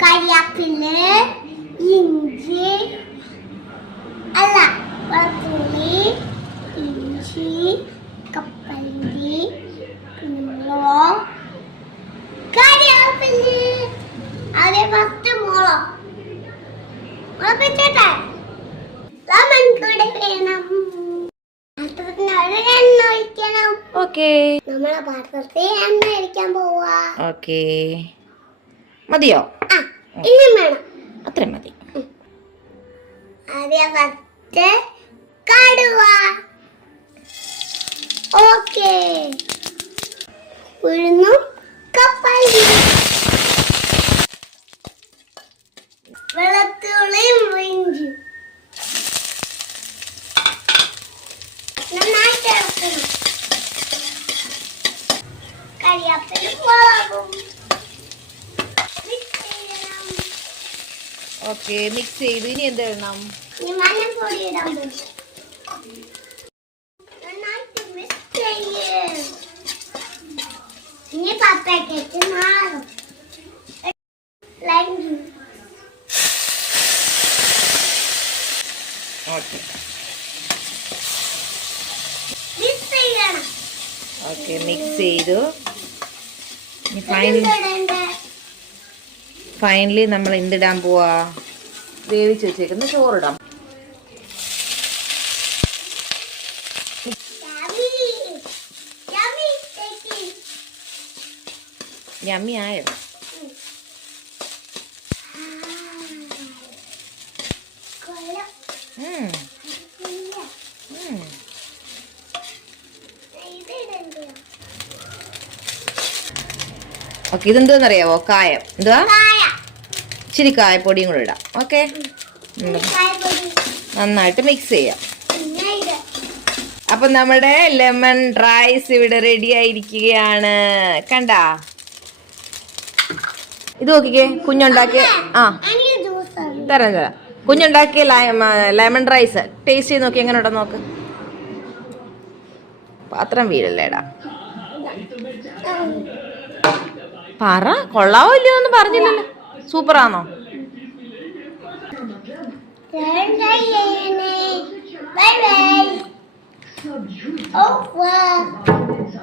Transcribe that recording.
കരിയാപ്പില, ഇഞ്ചി, അല്ല വെളുത്തുള്ളി, ഇഞ്ചി, കപ്പലണ്ടി, മുളക്, കരിയാപ്പില, അതേ ഫസ്റ്റ് മുളക് മുളപ്പിച്ചേട്ടെ. ലെമൺ കൂടെ വേണം. എണ്ണ ഒഴിക്കണം. ഓക്കേ. നമ്മളെ പാത്രത്തിൽ എണ്ണ ഒഴിക്കാൻ പോവാ. ഓക്കേ. മതിയോ? ഇനിയും വേണം. അത്രയും മതി. ആദ്യം ഫസ്റ്റ് കടുവ. ഓക്കേ. ഉഴുന്നും കപ്പലണ്ടി, വെളുത്തുള്ളിയും ഇഞ്ചിയും നന്നായിട്ട് ഇളക്കണം. കരിയാപ്പില, മുളകും ഓക്കേ. മിക്സ് ചെയ്തു. ഇനി എന്ത് ഇടണം? മഞ്ഞൾപ്പൊടി ഇടാൻ പോകും. നന്നായിട്ട് മിക്സ് ചെയ്യും. ഇനി പപ്പയ്ക്ക് മാറും. ഓക്കേ. മിക്സ് ചെയ്യണം. ഓക്കേ. മിക്സ് ചെയ്തു. ഫൈനലി നമ്മൾ എന്തിടാൻ പോവാ? വേവിച്ച് വെച്ചേക്കുന്ന ചോറിടാം. യമ്മി ആയോ? ഓക്കെ. ഇതെന്തോന്നറിയാവോ? കായം. എന്തുവാ? ഇച്ചിരി കായപ്പൊടിയും കൂടെ ഇടാം. ഓക്കെ. നന്നായിട്ട് മിക്സ് ചെയ്യാം. അപ്പൊ നമ്മുടെ ലെമൺ റൈസ് ഇവിടെ റെഡി ആയിരിക്കുകയാണ്. കണ്ടാ? ഇത് നോക്കിക്കേ. കുഞ്ഞുണ്ടാക്കിയ തരാം തരാം. കുഞ്ഞുണ്ടാക്കിയ ലെമൺ റൈസ് ടേസ്റ്റ് ചെയ്ത് നോക്കി. എങ്ങനെ ഉണ്ടെന്ന് നോക്ക്. പാത്രം വീഴല്ലേടാ. പറ. കൊള്ളാവോ ഇല്ലയോ എന്ന് പറഞ്ഞില്ലല്ലോ. സൂപ്പറാണോ? Bye bye. Over.